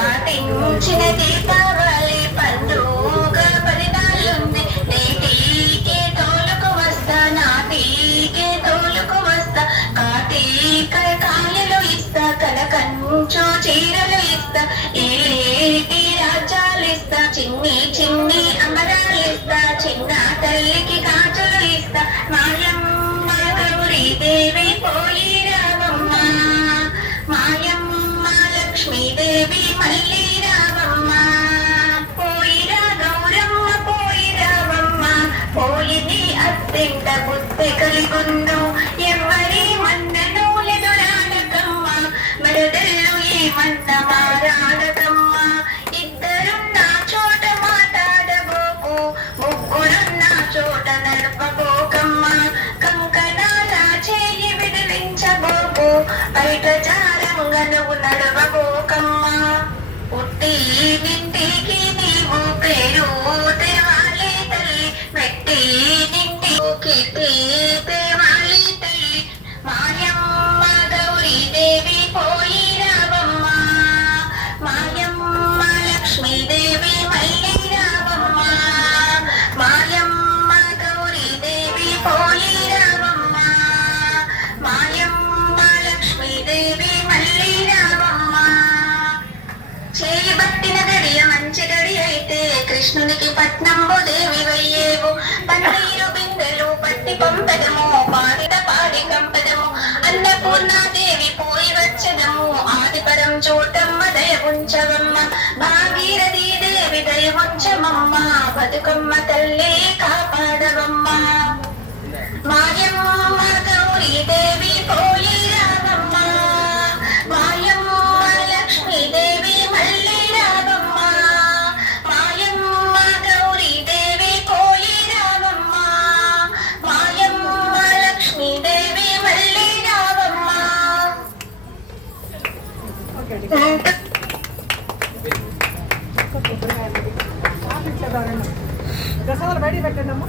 వచ్చిన దీపావళి పండుగ పరిణాలుంది నేటికి తోలుకు వస్తా నాటికి తోలుకు వస్తా కాటిక కాయలు ఇస్తా కలకంచు చీరలు ఇస్తా ఏటి రాజ్యాలు ఇస్తా చిన్ని చిన్ని అమరాలు ఇస్తా చిన్న తల్లికి కాజలు ఇస్తా. మాయమ్మ గౌరీ దేవి పోయి అత్తింట ఎవరి మన్నను ఎదురాడకమ్మ మరదల్లు ఏమన్న మారాడకమ్మ ఇద్దరున్న చోట మాట్లాడబోకు. ముగ్గురున్న చోట నడపబోకమ్మ. కంకణాల చేయి విడిలించబోకు బయట చారంగా నువ్వు నడవబోకమ్మ పుట్టి నింటికి నీవు పేరు కృష్ణునికి పట్నంబు దేవి వయ్యేవు పన్నీరు అన్నపూర్ణాదేవి పోయి వచ్చదము ఆదిపరం చోటమ్మ దయ ఉంచవమ్మ భాగీరథీ దేవి దయ ఉంచమమ్మ బతుకమ్మ తల్లి కాపాడవమ్మ. మాయమ్మ గౌరీ దేవి ప్రసాదాలు బయట పెట్టండి అమ్మా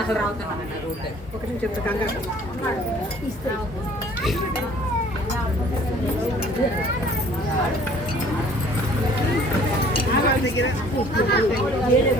అసలు రావుతున్నాను రోడ్ ఒక నిమిషం చెప్తా కంగారు దగ్గర మంగళమాంగళ్యే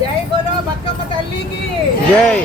జై బోలో బక్కమ్మ తల్లికి జై